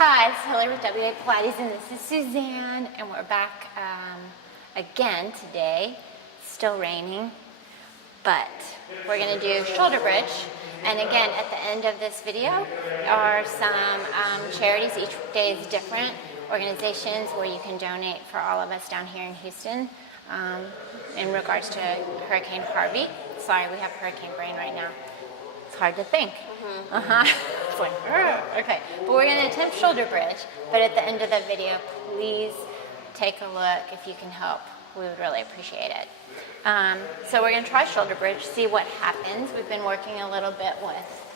Hi, it's Hillary with WA Pilates, and this is Suzanne, and we're back again today. Still raining, but we're going to do shoulder bridge. And again, at the end of this video are some charities. Each day is different. Organizations where you can donate for all of us down here in Houston in regards to Hurricane Harvey. Sorry, we have hurricane brain right now. It's hard to think. It's like, okay. But we're going to attempt shoulder bridge. But at the end of the video, please take a look if you can help. We would really appreciate it. So we're going to try shoulder bridge, see what happens. We've been working a little bit with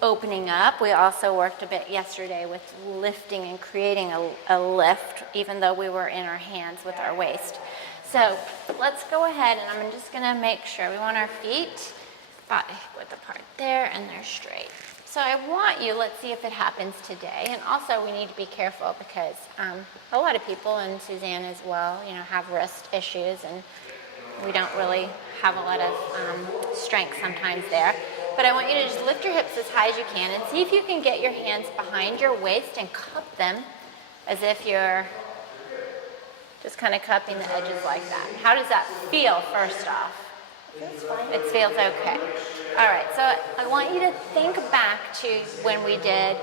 opening up. We also worked a bit yesterday with lifting and creating a lift, even though we were in our hands with our waist. So let's go ahead, and I'm just going to make sure we want our feet about width apart there, and they're straight. So I want you, let's see if it happens today. And also we need to be careful because a lot of people, and Suzanne as well, have wrist issues, and we don't really have a lot of strength sometimes there. But I want you to just lift your hips as high as you can and see if you can get your hands behind your waist and cup them as if you're just kind of cupping the edges like that. How does that feel first off? It feels okay. All right, so I want you to think back to when we did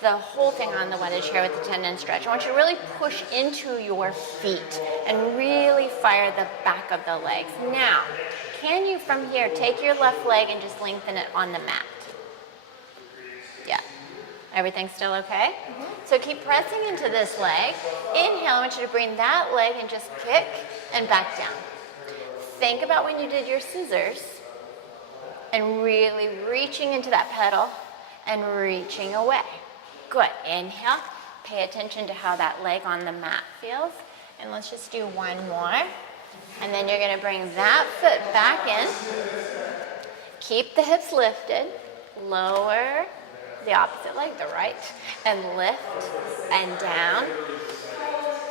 the whole thing on the wedded chair with the tendon stretch. I want you to really push into your feet and really fire the back of the legs. Now, can you from here take your left leg and just lengthen it on the mat? Yeah. Everything's still okay? So keep pressing into this leg. Inhale, I want you to bring that leg and just kick and back down. Think about when you did your scissors and really reaching into that pedal and reaching away. Good. Inhale. Pay attention to how that leg on the mat feels. And let's just do one more. And then you're going to bring that foot back in. Keep the hips lifted. Lower the opposite leg, the right. And lift and down.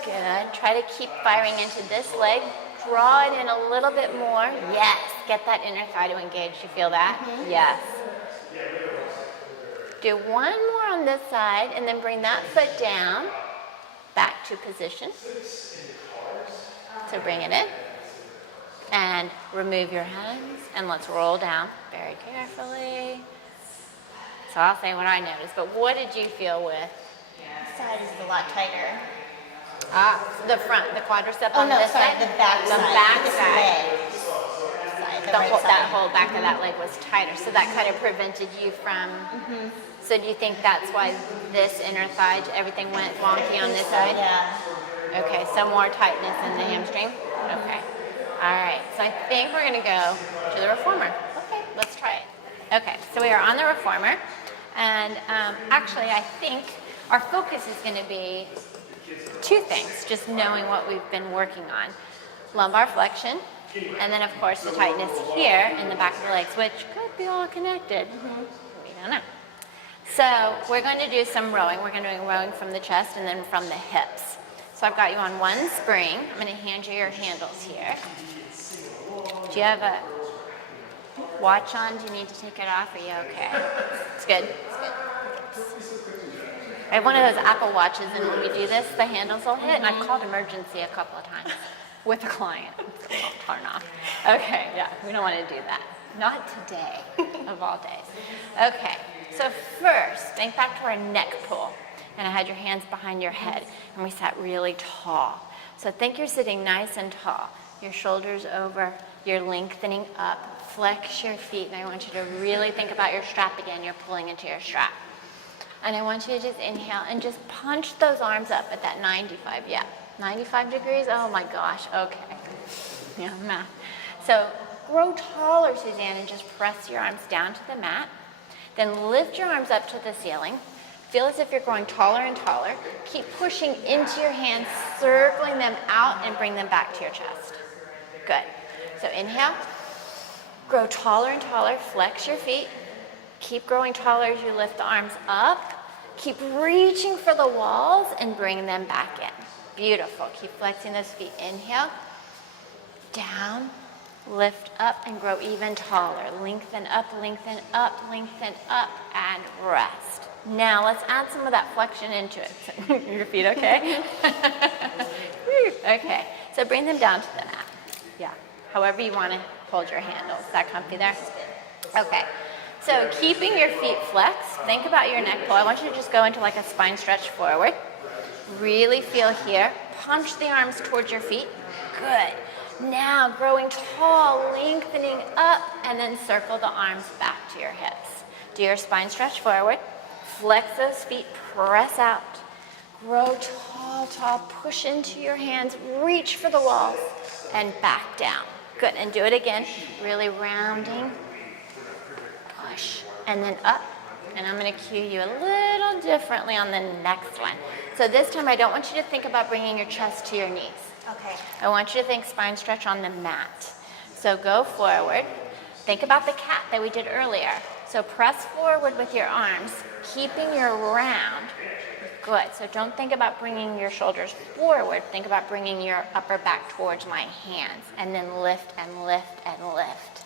Good. Try to keep firing into this leg. Draw it in a little bit more. Yes. Get that inner thigh to engage. You feel that? Yes. Do one more on this side and then bring that foot down. Back to position. So bring it in. And remove your hands. And let's roll down very carefully. So I'll say what I noticed. But what did you feel with? The side is a lot tighter. The front, the quadricep on no, this sorry, side? the back The side. back This side. leg. That whole back of that leg was tighter, so that kind of prevented you from... So do you think that's why this inner thigh, everything went wonky on this side? Yeah. Okay, so more tightness in the hamstring? Okay. All right, so I think we're going to go to the reformer. Okay, let's try it. Okay, so we are on the reformer, and actually I think our focus is going to be two things, just knowing what we've been working on. Lumbar flexion, and then of course the tightness here in the back of the legs, which could be all connected. We don't know. So we're going to do some rowing. We're going to do rowing from the chest and then from the hips. So I've got you on one spring. I'm going to hand you your handles here. Do you have a watch on? Do you need to take it off? Are you okay? It's good. It's good. I have one of those Apple Watches, and when we do this, the handles will hit, and I've called emergency a couple of times with a client. It's a little turn off. Okay, yeah, we don't want to do that. Not today, of all days. Okay, so first, think back to our neck pull, and I had your hands behind your head, and we sat really tall. So think you're sitting nice and tall. Your shoulders over, you're lengthening up, flex your feet, and I want you to really think about your strap again. You're pulling into your strap. And I want you to just inhale and just punch those arms up at that 95. Yeah, 95 degrees? Oh my gosh, okay. Yeah, math. So grow taller, Suzanne, and just press your arms down to the mat. Then lift your arms up to the ceiling. Feel as if you're growing taller and taller. Keep pushing into your hands, circling them out, and bring them back to your chest. Good. So inhale. Grow taller and taller. Flex your feet. Keep growing taller as you lift the arms up. Keep reaching for the walls and bring them back in. Beautiful. Keep flexing those feet. Inhale, down, Lift up and grow even taller. Lengthen up, lengthen up, lengthen up, and rest. Now let's add some of that flexion into it. Your feet okay? Okay, so bring them down to the mat. Yeah, however you want to hold your handles. Is that comfy there? Okay, so keeping your feet flexed, think about your neck pull. I want you to just go into like a spine stretch forward. Really feel here. Punch the arms towards your feet. Good. Now growing tall, lengthening up, and then circle the arms back to your hips. Do your spine stretch forward. Flex those feet, press out. Grow tall, tall, push into your hands, reach for the walls, and back down. Good, and do it again. Really rounding. Push, and then up. And I'm going to cue you a little differently on the next one. So this time I don't want you to think about bringing your chest to your knees. Okay. I want you to think spine stretch on the mat. So go forward. Think about the cat that we did earlier. So press forward with your arms, keeping your round. Good. So don't think about bringing your shoulders forward. Think about bringing your upper back towards my hands. And then lift and lift and lift.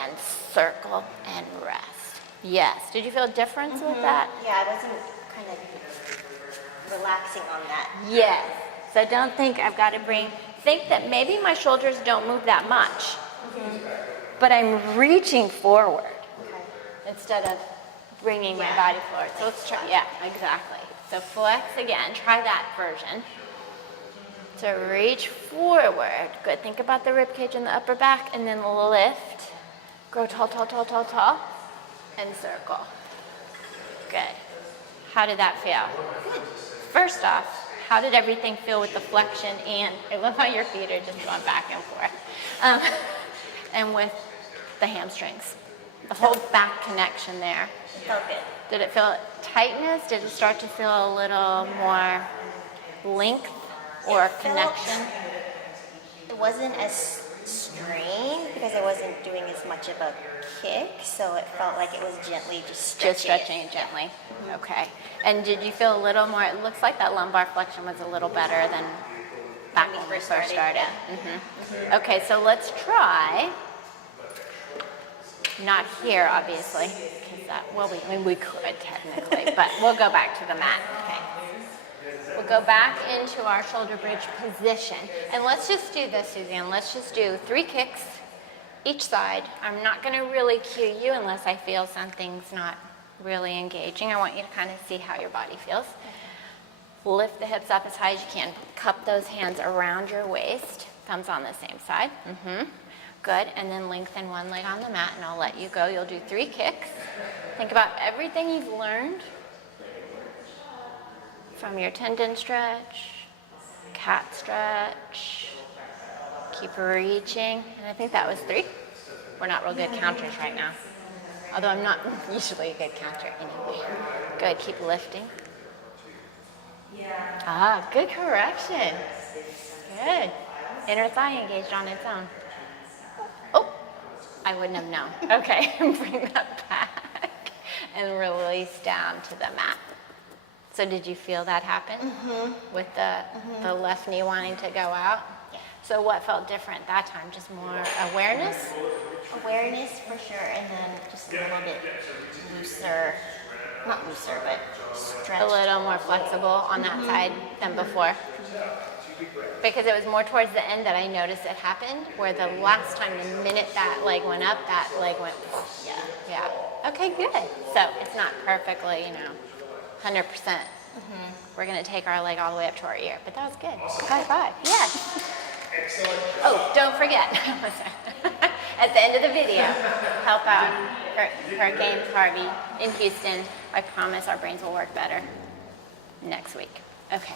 And circle and rest. Yes. Did you feel a difference with that? Yeah, I wasn't kind of relaxing on that. Yes. So don't think I've got to think that maybe my shoulders don't move that much, but I'm reaching forward instead of bringing my body forward. So let's try, yeah, exactly. So flex again, try that version. So reach forward. Good, think about the rib cage and the upper back, and then lift. Grow tall, tall, tall, tall, tall, and circle. Good. How did that feel? Good. First off, how did everything feel with the flexion and, I love how your feet are just going back and forth, and with the hamstrings, the whole back connection there. It felt good. Did it feel tightness? Did it start to feel a little more length or connection? It wasn't as strained because I wasn't doing as much of a kick, so it felt like it was gently just stretching. Just stretching it gently. Okay. And did you feel a little more, it looks like that lumbar flexion was a little better than back when we first started. Okay, so let's try, not here obviously, because that, well, we could technically, but we'll go back to the mat. Okay. We'll go back into our shoulder bridge position. And let's just do this, Suzanne. Let's just do 3 kicks each side. I'm not going to really cue you unless I feel something's not really engaging. I want you to kind of see how your body feels. Lift the hips up as high as you can. Cup those hands around your waist. Thumbs on the same side. Good. And then lengthen one leg on the mat, and I'll let you go. You'll do 3 kicks. Think about everything you've learned from your tendon stretch, cat stretch. Keep reaching. And I think that was 3. We're not real good counters right now. Although I'm not usually a good counter anyway. Good, keep lifting. Ah, good correction. Good. Inner thigh engaged on its own. Oh, I wouldn't have known. Okay, bring that back and release down to the mat. So did you feel that happen? With the left knee wanting to go out? Yeah. So what felt different that time? Just more awareness? Awareness for sure, and then just a little bit looser, not looser, but stretched. A little more flexible on that side than before. Because it was more towards the end that I noticed it happened, where the last time, the minute that leg went up, that leg went, yeah. Okay, good. So it's not perfectly, 100%. We're going to take our leg all the way up to our ear, but that was good. High five. Yes. Oh, don't forget, at the end of the video, help out Hurricane Harvey in Houston. I promise our brains will work better next week. Okay.